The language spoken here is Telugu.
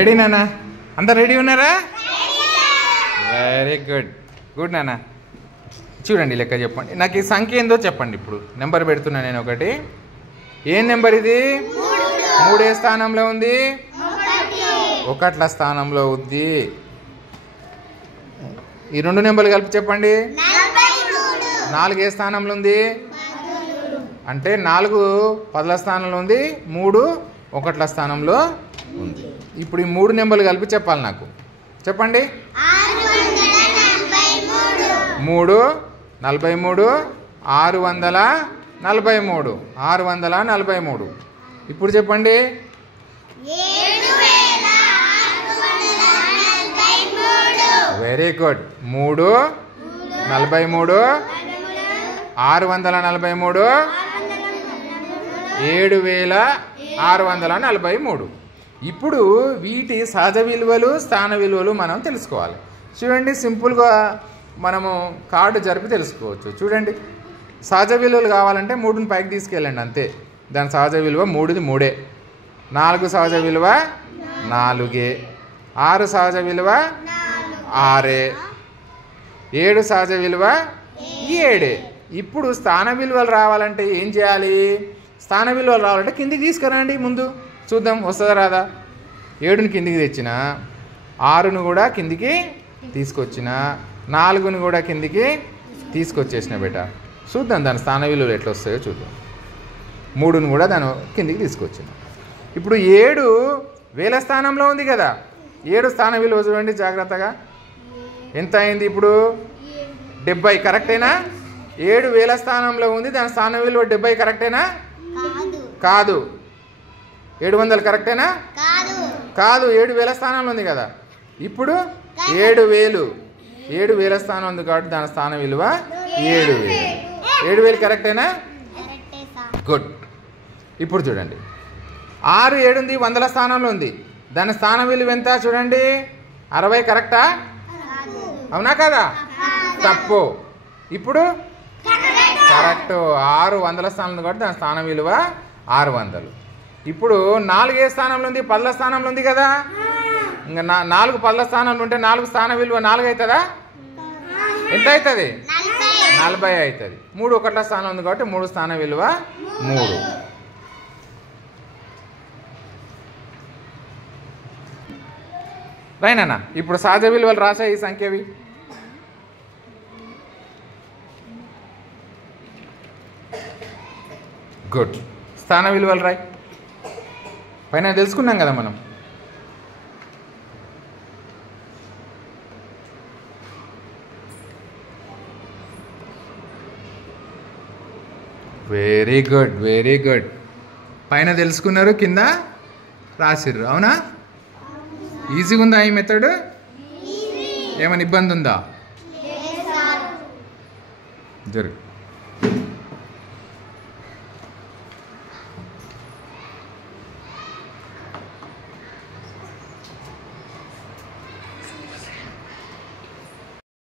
రెడీ నాన్న? అంతా రెడీ ఉన్నారా? Very good. గుడ్ నాన్న. చూడండి, లెక్క చెప్పండి. నాకు ఈ సంఖ్య ఏందో చెప్పండి. ఇప్పుడు నెంబర్ పెడుతున్నా నేను. ఒకటి. ఏం నెంబర్ ఇది? 3 ఏ స్థానంలో ఉంది? 1ల స్థానంలో ఉంది. ఈ 2 నెంబర్లు కలిపి చెప్పండి. 4 ఏ స్థానంలో ఉంది? అంటే 4 10ల స్థానంలో ఉంది, 3 1ల స్థానంలో ఉంది. ఇప్పుడు ఈ 3 నెంబర్లు కలిపి చెప్పాలి నాకు. చెప్పండి. 3 43 643 643. ఇప్పుడు చెప్పండి. Very good. 3 43 643 7643. ఇప్పుడు వీటి సహజ విలువలు, స్థాన విలువలు మనం తెలుసుకోవాలి. చూడండి, సింపుల్గా మనము కార్డు జరిపి తెలుసుకోవచ్చు. చూడండి, సహజ విలువలు కావాలంటే 3ని పైకి తీసుకెళ్ళండి, అంతే. దాని సహజ విలువ 3ది 3. 4 సహజ విలువ 4. 6 సహజ విలువ 6. 7 సహజ విలువ 7. ఇప్పుడు స్థాన విలువలు రావాలంటే ఏం చేయాలి? స్థాన విలువలు రావాలంటే కిందికి తీసుకురండి. ముందు చూద్దాం వస్తుందా రాదా. 7ని కిందికి తెచ్చిన, 6ను కూడా కిందికి తీసుకొచ్చిన, 4ను కూడా కిందికి తీసుకొచ్చేసిన బేట. చూద్దాం దాని స్థాన విలువలు ఎట్లా వస్తాయో చూద్దాం. 3ను కూడా దాని కిందికి తీసుకొచ్చిన. ఇప్పుడు 7 వేల స్థానంలో ఉంది కదా. 7 స్థాన విలువ చూడండి జాగ్రత్తగా. ఎంత అయింది ఇప్పుడు? 70. కరెక్టేనా? 7 వేల స్థానంలో ఉంది, దాని స్థాన విలువ 70. కరెక్టేనా? కాదు. 700 కరెక్టేనా? కాదు. 7 వేల స్థానంలో ఉంది కదా. ఇప్పుడు 7000. 7 వేల స్థానం ఉంది కాబట్టి దాని స్థాన విలువ 7000. 7000 కరెక్టేనా? గుడ్. ఇప్పుడు చూడండి, 6 7 ఉంది, 100ల స్థానంలో ఉంది. దాని స్థాన విలువ ఎంత చూడండి? 60. కరెక్టా? అవునా కదా? తప్పు. ఇప్పుడు కరెక్ట్. 6 100ల స్థానంలో ఉంది కాబట్టి దాని స్థాన విలువ 600. ఇప్పుడు 4 ఏ స్థానంలో ఉంది? 10ల స్థానంలో ఉంది కదా. ఇంకా 4 10ల స్థానంలో ఉంటే 4 స్థాన విలువ 4 అవుతుందా? ఎంత అవుతుంది? 40 అవుతుంది. 3 1ల స్థానం ఉంది కాబట్టి 3 స్థాన విలువ 3. రైనా? ఇప్పుడు సహజ విలువలు రాసా ఈ సంఖ్యవి. గుడ్. స్థాన విలువలు రాయి. పైన తెలుసుకున్నాం కదా మనం. Very good, very good. పైన తెలుసుకున్నారు, కింద రాసిర్రు. అవునా? ఈజీగా ఉందా ఈ మెథడ్? ఏమైనా ఇబ్బంది ఉందా? జరుగు.